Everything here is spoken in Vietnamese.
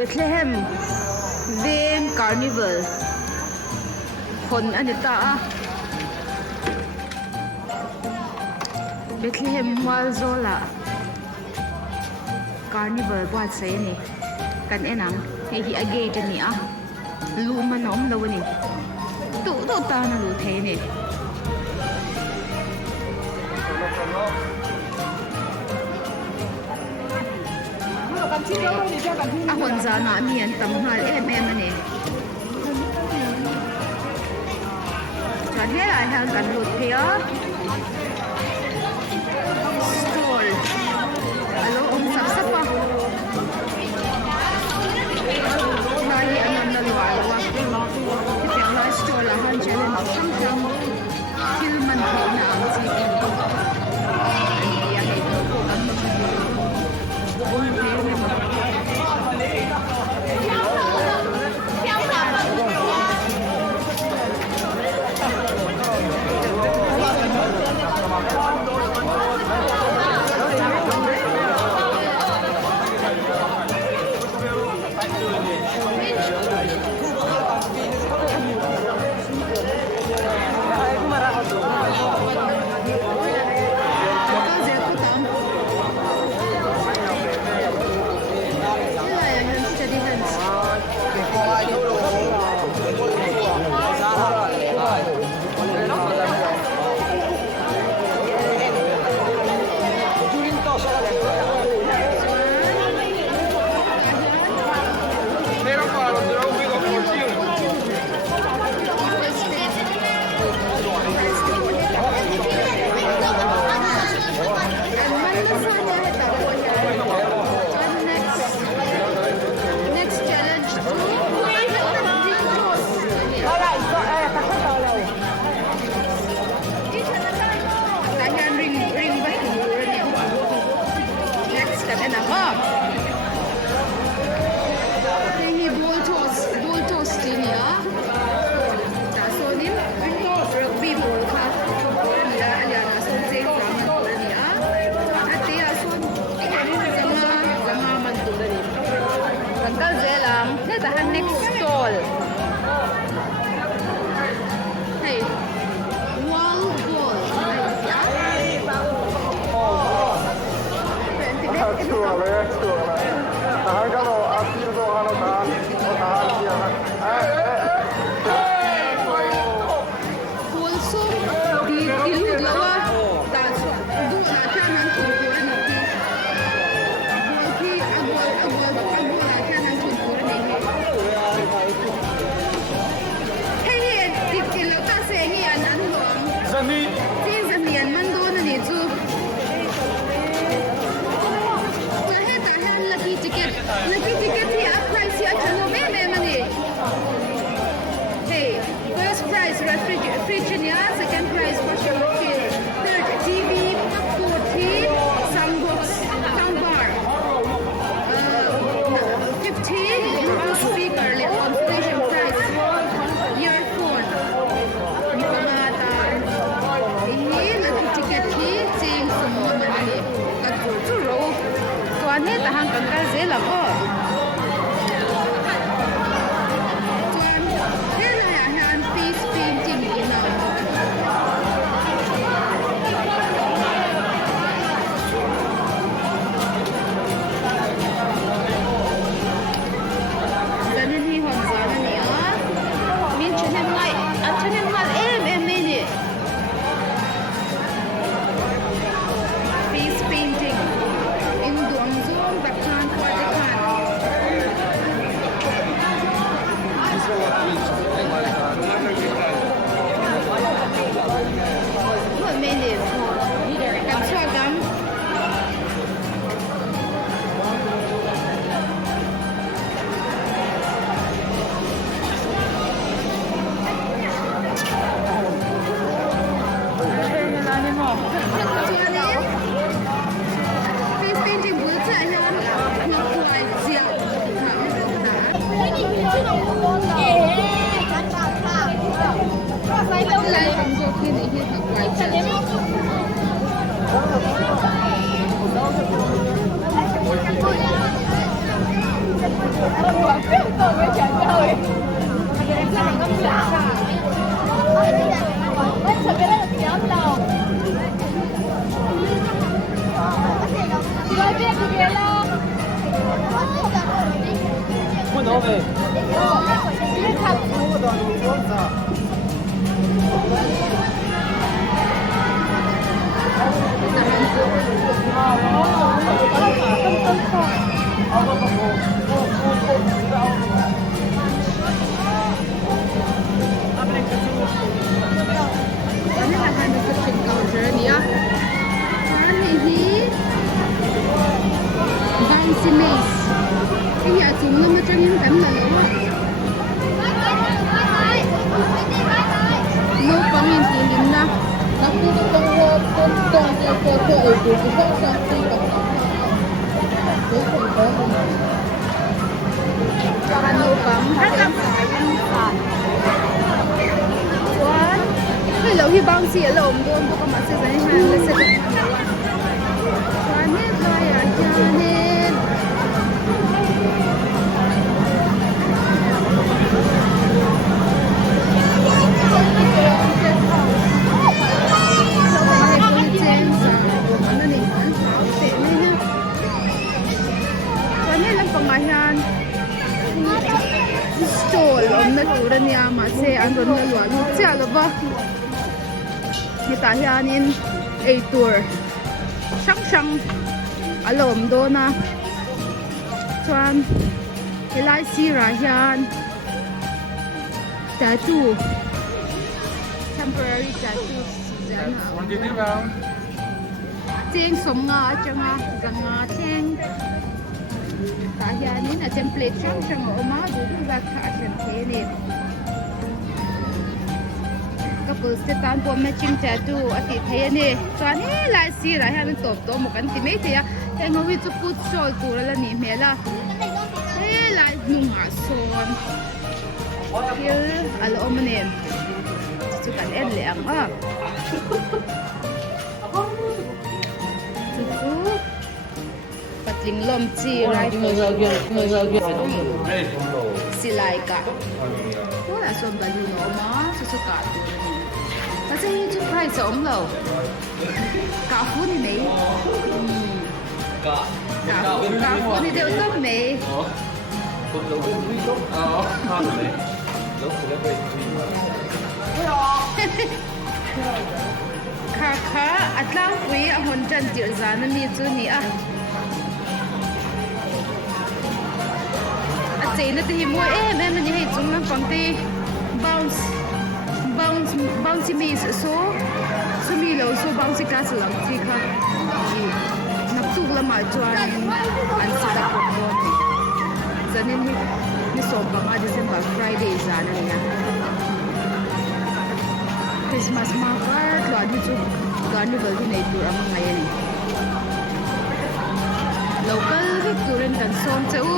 Bethlehem Vem Carnivalคนอันนี้ตา Bethlehem Walzola Carnival ว่าใช่นี่กันเอ็นังเฮียเกย์จะนี่อ่ะลูมันน้อมแล้วนี่ตู้ตาหนูเทนี่อาคนจานามีอันตำหาเอ็มมันนี่ฉันเห็นอะไรทางกันหลุดเพียสโตลฮัลโหลสับปะนายอันนั้นนั่นว่าที่เป็นไลฟ์สโตลหันเจริญทั้งคิลมันเขาหนาจริงอย่างนี้อันนั้นโอ้ยเพี้ยนเลยมั้งnext stall. Hey, wall ball. Sure, tahan ka mo, asin ko ano tahan siya. Also, di lawa. That's do na tanan ko ano ki. Agol na tanan ko Hey, dikilo ta se ni an an lo. Zami. Tin zami an man do na ni chu. Lucky ticket here, price here, chalo me mani. Hey, first prize refrigerator, second prize washing machine, third TV, 40, soundbar, 15 Bluetooth speaker, consolation prize, earphone, Nikamata. Ini lucky ticket here, sing semua mani. Kat row. Tuannya tahan kangkal zela ko. Tuan, dia layan face painting ina. Zanin hi hon zana ni ah. Min chanem ngal ni. Face painting. In Duangzong, Bakan, Kuala Mua nó về. Ini akan disebut culture ni ya. Ini bouncy maze. Ini acung nama macam yang kan lalu. Lo pangin tilim na. Tapi tong foto itu kita saksi Jangan lupa makan sayang san. Tuan, cái lẩu hi bang xì lẩu không đúng không mà sẽ dành hàng là sẽ được tuan hết rồi à cho nên pengahian stall om na turan niya masih andon na luar lucia loba kita hianin a tour sang alom do na chuan helai si ra hian tattoo temporary tattoo season cheng som nga changa zanga cheng hianin a template sang oma du za kha shan the ni couple se tan po matching tattoo ati the ni chuan he lai si ra hian top to mo kan ti me the ya he ngowi chu put sol tur la ni mela he lai nunga son hil al omnen chu kan en le ang a chu patling lom chi right silai ka wala som balu no ma susuka tu ni kasi chu price om lo ka fu ni nei ka fu ni de to nei Cũng lâu cũng quý tốt. Ngon rồi. Lâu cũng lâu kha atlang pui a hon chan tir zan mi chu ni a cheina te hi mo em ni hei chung lam pang te bouncy maze so sumi lo so bouncy castle lang thi kha nak tu lama chuan an sita ko ni zanin ni so ba December Friday zan ni Christmas market lo adi chu carnival di nei tur amang ngai ni local victorian kan song cheu